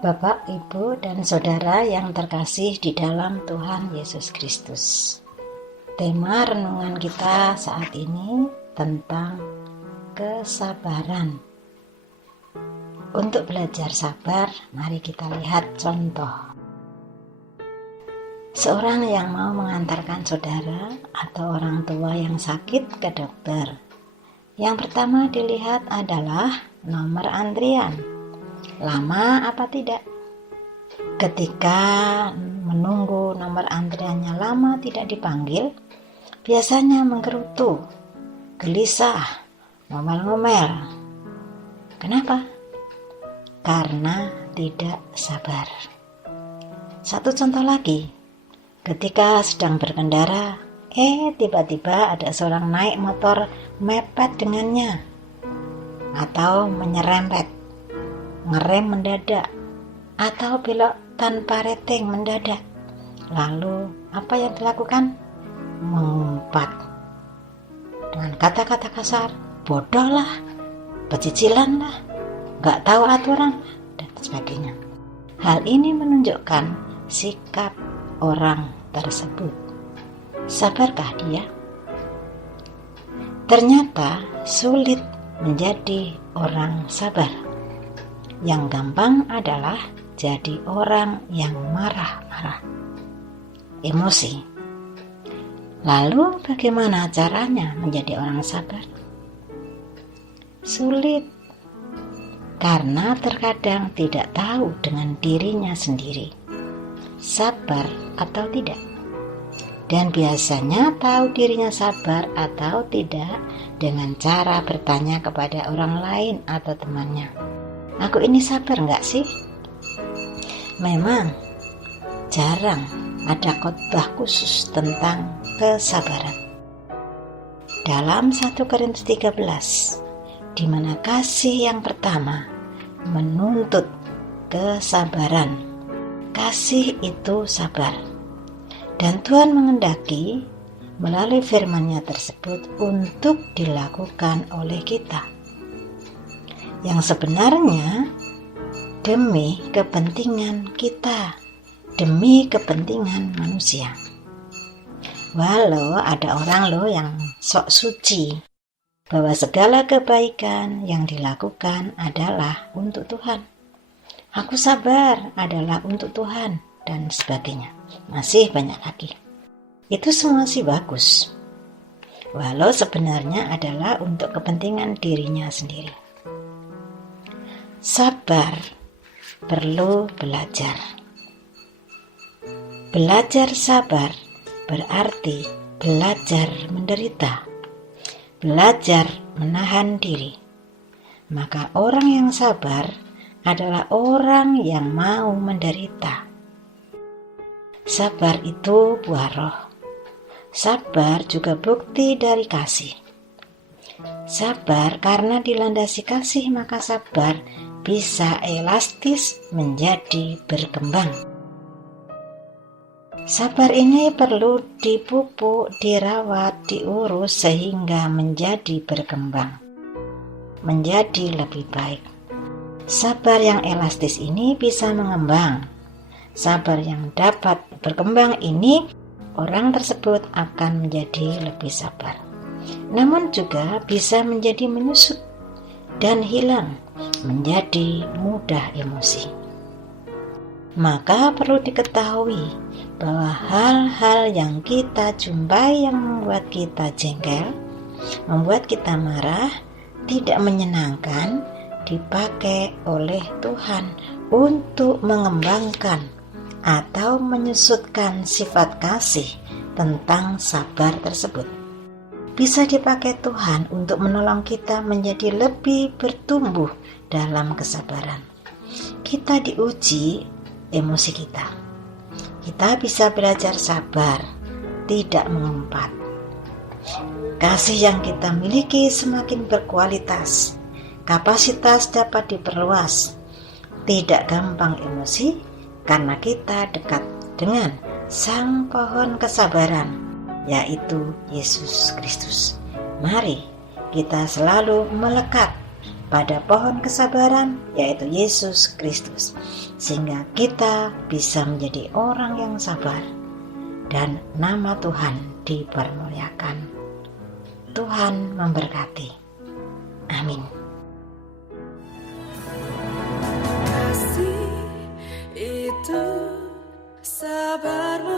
Bapak, Ibu, dan Saudara yang terkasih di dalam Tuhan Yesus Kristus. Tema renungan kita saat ini tentang kesabaran. Untuk belajar sabar, mari kita lihat contoh. Seorang yang mau mengantarkan saudara atau orang tua yang sakit ke dokter. Yang pertama dilihat adalah nomor antrian. Lama apa tidak? Ketika menunggu nomor antriannya lama tidak dipanggil, biasanya menggerutu, gelisah, ngomel-ngomel. Kenapa? Karena tidak sabar. Satu contoh lagi, ketika sedang berkendara, tiba-tiba ada seorang naik motor mepet dengannya atau menyerempet, ngerem mendadak, atau belok tanpa rating mendadak. Lalu apa yang dilakukan? Mengumpat dengan kata-kata kasar, bodoh lah, pecicilan lah, gak tahu aturan, dan sebagainya. Hal ini menunjukkan sikap orang tersebut. Sabarkah dia? Ternyata sulit menjadi orang sabar. Yang gampang adalah jadi orang yang marah-marah, emosi. Lalu bagaimana caranya menjadi orang sabar? Sulit, karena terkadang tidak tahu dengan dirinya sendiri, sabar atau tidak. Dan biasanya tahu dirinya sabar atau tidak dengan cara bertanya kepada orang lain atau temannya. Aku ini sabar enggak sih? Memang jarang ada khotbah khusus tentang kesabaran. Dalam 1 Korintus 13, di mana kasih yang pertama menuntut kesabaran. Kasih itu sabar. Dan Tuhan mengendaki melalui firman-Nya tersebut untuk dilakukan oleh kita. Yang sebenarnya demi kepentingan kita, demi kepentingan manusia. Walau ada orang yang sok suci bahwa segala kebaikan yang dilakukan adalah untuk Tuhan. Aku sabar adalah untuk Tuhan dan sebagainya. Masih banyak lagi. Itu semua sih bagus. Walau sebenarnya adalah untuk kepentingan dirinya sendiri. Sabar perlu belajar. Belajar sabar berarti belajar menderita, belajar menahan diri. Maka orang yang sabar adalah orang yang mau menderita. Sabar itu buah roh. Sabar juga bukti dari kasih. Sabar karena dilandasi kasih, maka sabar bisa elastis menjadi berkembang. Sabar ini perlu dipupuk, dirawat, diurus sehingga menjadi berkembang, menjadi lebih baik. Sabar yang elastis ini bisa mengembang. Sabar yang dapat berkembang ini, orang tersebut akan menjadi lebih sabar. Namun juga bisa menjadi menyusut dan hilang, menjadi mudah emosi. Maka perlu diketahui bahwa hal-hal yang kita jumpai yang membuat kita jengkel, membuat kita marah, tidak menyenangkan, dipakai oleh Tuhan untuk mengembangkan atau menyusutkan sifat kasih tentang sabar tersebut. Bisa dipakai Tuhan untuk menolong kita menjadi lebih bertumbuh dalam kesabaran. Kita diuji emosi kita. Kita bisa belajar sabar, tidak mengumpat. Kasih yang kita miliki semakin berkualitas. Kapasitas dapat diperluas. Tidak gampang emosi karena kita dekat dengan Sang Pohon Kesabaran, yaitu Yesus Kristus. Mari kita selalu melekat pada pohon kesabaran, yaitu Yesus Kristus. sehingga kita bisa menjadi orang yang sabar dan nama Tuhan dipermuliakan. Tuhan memberkati. Amin. Kasih itu sabar